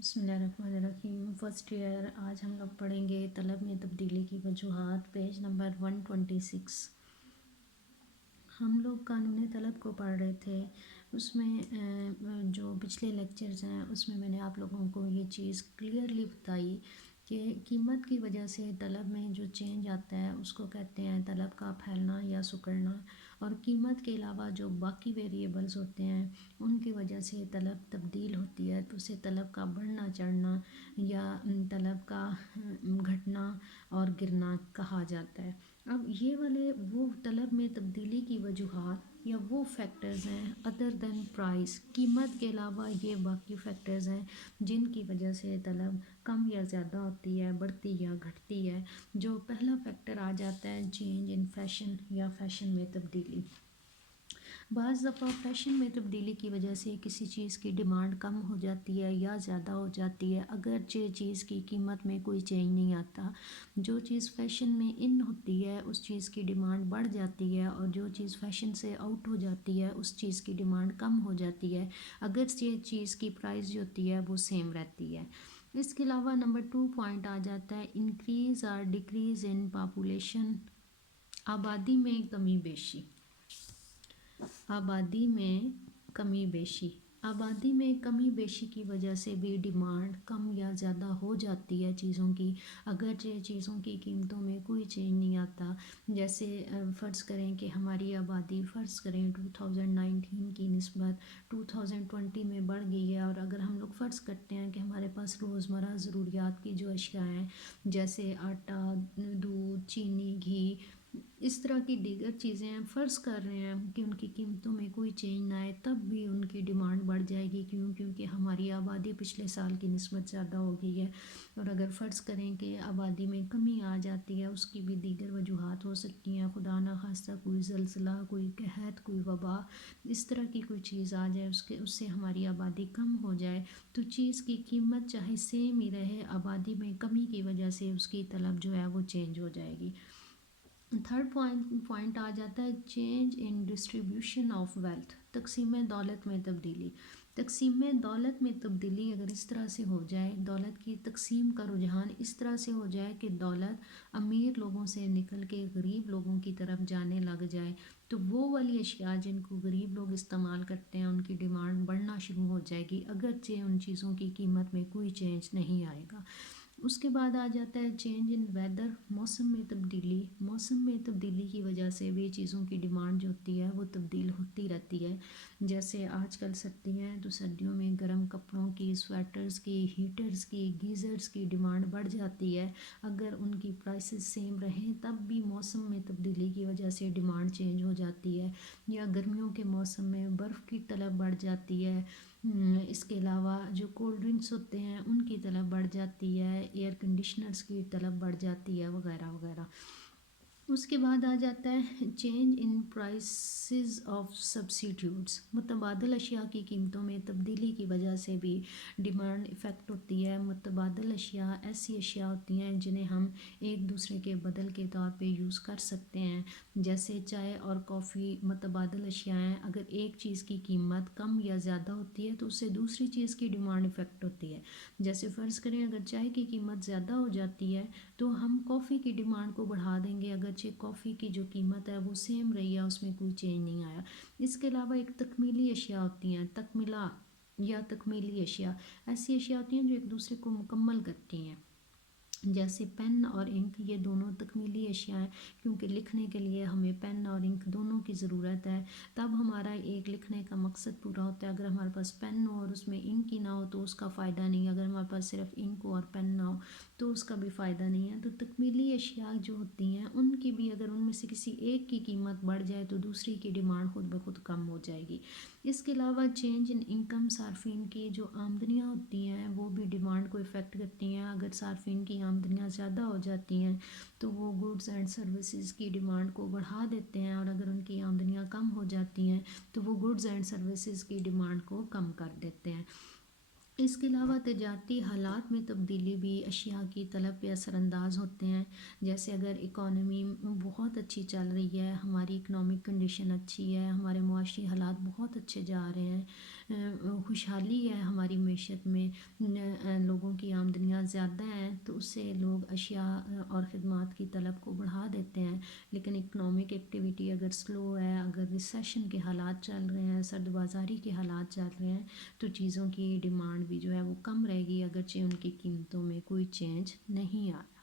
بسم اللہ الرحمن الرحیم۔ فرسٹ ایئر آج ہم لوگ پڑھیں گے طلب میں تبدیلی کی وجوہات، پیج نمبر 126۔ ہم لوگ قانون طلب کو پڑھ رہے تھے، اس میں جو پچھلے لیکچرز ہیں اس میں نے آپ لوگوں کو یہ چیز کلیئرلی بتائی کہ قیمت کی وجہ سے طلب میں جو چینج آتا ہے اس کو کہتے ہیں طلب کا پھیلنا یا سکڑنا، اور قیمت کے علاوہ جو باقی ویریبلز ہوتے ہیں ان کی وجہ سے طلب تبدیل ہوتی ہے، تو اسے طلب کا بڑھنا چڑھنا یا طلب کا گھٹنا اور گرنا کہا جاتا ہے۔ اب یہ والے وہ طلب میں تبدیلی کی وجوہات یا وہ فیکٹرز ہیں ادر دین پرائس، قیمت کے علاوہ یہ باقی فیکٹرز ہیں جن کی وجہ سے طلب کم یا زیادہ ہوتی ہے، بڑھتی یا گھٹتی ہے۔ جو پہلا فیکٹر آ جاتا ہے چینج ان فیشن یا فیشن میں تبدیلی۔ بعض دفعہ فیشن میں تبدیلی کی وجہ سے کسی چیز کی ڈیمانڈ کم ہو جاتی ہے یا زیادہ ہو جاتی ہے، اگرچہ چیز کی قیمت میں کوئی چینج نہیں آتا۔ جو چیز فیشن میں ان ہوتی ہے اس چیز کی ڈیمانڈ بڑھ جاتی ہے، اور جو چیز فیشن سے آؤٹ ہو جاتی ہے اس چیز کی ڈیمانڈ کم ہو جاتی ہے، اگرچہ چیز کی پرائس جو ہوتی ہے وہ سیم رہتی ہے۔ اس کے علاوہ نمبر 2 پوائنٹ آ جاتا ہے انکریز اور ڈیکریز ان پاپولیشن، آبادی میں کمی بیشی۔ آبادی میں کمی بیشی، آبادی میں کمی بیشی کی وجہ سے بھی ڈیمانڈ کم یا زیادہ ہو جاتی ہے چیزوں کی، اگرچہ چیزوں کی قیمتوں میں کوئی چینج نہیں آتا۔ جیسے فرض کریں کہ ہماری آبادی فرض کریں 2019 کی نسبت 2020 میں بڑھ گئی ہے، اور اگر ہم لوگ فرض کرتے ہیں کہ ہمارے پاس روزمرہ ضروریات کی جو اشیاء ہیں جیسے آٹا، دودھ، چینی، گھی، اس طرح کی دیگر چیزیں ہیں، فرض کر رہے ہیں کہ ان کی قیمتوں میں کوئی چینج نہ آئے تب بھی ان کی ڈیمانڈ بڑھ جائے گی، کیونکہ ہماری آبادی پچھلے سال کی نسبت زیادہ ہو گئی ہے۔ اور اگر فرض کریں کہ آبادی میں کمی آ جاتی ہے، اس کی بھی دیگر وجوہات ہو سکتی ہیں، خدا نخواستہ کوئی زلزلہ، کوئی قحط، کوئی وبا، اس طرح کی کوئی چیز آ جائے، اس سے ہماری آبادی کم ہو جائے تو چیز کی قیمت چاہے سیم ہی رہے، آبادی میں کمی کی وجہ سے اس کی طلب جو ہے وہ چینج ہو جائے گی۔ تھرڈ پوائنٹ آ جاتا ہے change in distribution of wealth, تقسیم دولت میں تبدیلی۔ تقسیم دولت میں تبدیلی اگر اس طرح سے ہو جائے، دولت کی تقسیم کا رجحان اس طرح سے ہو جائے کہ دولت امیر لوگوں سے نکل کے غریب لوگوں کی طرف جانے لگ جائے، تو وہ والی اشیاء جن کو غریب لوگ استعمال کرتے ہیں ان کی ڈیمانڈ بڑھنا شروع ہو جائے گی، اگرچہ ان چیزوں کی قیمت میں کوئی چینج نہیں آئے گا۔ اس کے بعد آ جاتا ہے چینج ان ویدر، موسم میں تبدیلی۔ موسم میں تبدیلی کی وجہ سے بھی چیزوں کی ڈیمانڈ جو ہوتی ہے وہ تبدیل ہوتی رہتی ہے۔ جیسے آج کل سردیاں ہیں تو سردیوں میں گرم کپڑوں کی، سویٹرز کی، ہیٹرز کی، گیزرز کی ڈیمانڈ بڑھ جاتی ہے، اگر ان کی پرائسز سیم رہیں تب بھی موسم میں تبدیلی کی وجہ سے ڈیمانڈ چینج ہو جاتی ہے۔ یا گرمیوں کے موسم میں برف کی طلب بڑھ جاتی ہے۔ اس کے علاوہ جو کولڈ ڈرنکس ہوتے ہیں ان کی طلب بڑھ جاتی ہے، ایئر کنڈیشنرز کی طلب بڑھ جاتی ہے، وغیرہ وغیرہ۔ اس کے بعد آ جاتا ہے چینج ان پرائسز آف سبسٹیٹیوٹس، متبادل اشیاء کی قیمتوں میں تبدیلی کی وجہ سے بھی ڈیمانڈ افیکٹ ہوتی ہے۔ متبادل اشیاء ایسی اشیاء ہوتی ہیں جنہیں ہم ایک دوسرے کے بدل کے طور پہ یوز کر سکتے ہیں، جیسے چائے اور کافی متبادل اشیاء ہیں، اگر ایک چیز کی قیمت کم یا زیادہ ہوتی ہے تو اس سے دوسری چیز کی ڈیمانڈ افیکٹ ہوتی ہے۔ جیسے فرض کریں اگر چائے کی قیمت زیادہ ہو جاتی ہے تو ہم کافی کی ڈیمانڈ کو بڑھا دیں گے، اگرچہ کافی کی جو قیمت ہے وہ سیم رہی ہے، اس میں کوئی چینج نہیں آیا۔ اس کے علاوہ ایک تکمیلی اشیاء ہوتی ہیں، تکملہ یا تکمیلی اشیاء، ایسی اشیاء ہوتی ہیں جو ایک دوسرے کو مکمل کرتی ہیں، جیسے پین اور انک، یہ دونوں تکمیلی اشیاء ہیں، کیونکہ لکھنے کے لیے ہمیں پین اور انک دونوں کی ضرورت ہے، تب ہمارا ایک لکھنے کا مقصد پورا ہوتا ہے۔ اگر ہمارے پاس پین ہو اور اس میں انک ہی نہ ہو تو اس کا فائدہ نہیں، اگر ہمارے پاس صرف انک ہو اور پین نہ ہو تو اس کا بھی فائدہ نہیں ہے۔ تو تکمیلی اشیاء جو ہوتی ہیں ان کی بھی اگر ان میں سے کسی ایک کی قیمت بڑھ جائے تو دوسری کی ڈیمانڈ خود بخود کم ہو جائے گی۔ اس کے علاوہ چینج ان انکم، صارفین کی جو آمدنیاں ہوتی ہیں وہ بھی ڈیمانڈ کو افیکٹ کرتی ہیں۔ اگر صارفین کی آمدنیاں زیادہ ہو جاتی ہیں تو وہ گوڈز اینڈ سروسز کی ڈیمانڈ کو بڑھا دیتے ہیں، اور اگر ان کی آمدنیاں کم ہو جاتی ہیں تو وہ گوڈز اینڈ سروسز کی ڈیمانڈ کو کم کر دیتے ہیں۔ اس کے علاوہ تجارتی حالات میں تبدیلی بھی اشیاء کی طلب پہ اثر انداز ہوتے ہیں۔ جیسے اگر اکانومی بہت اچھی چل رہی ہے، ہماری اکنامک کنڈیشن اچھی ہے، ہمارے معاشی حالات بہت اچھے جا رہے ہیں، خوشحالی ہے ہماری معیشت میں، لوگوں کی آمدنیاں زیادہ ہیں تو اس سے لوگ اشیاء اور خدمات کی طلب کو بڑھا دیتے ہیں، لیکن اکنامک ایکٹیویٹی اگر سلو ہے، اگر ریسیشن کے حالات چل رہے ہیں، سرد بازاری کے حالات چل رہے ہیں تو چیزوں کی ڈیمانڈ بھی جو ہے وہ کم رہے گی، اگرچہ ان کی قیمتوں میں کوئی چینج نہیں آ رہا۔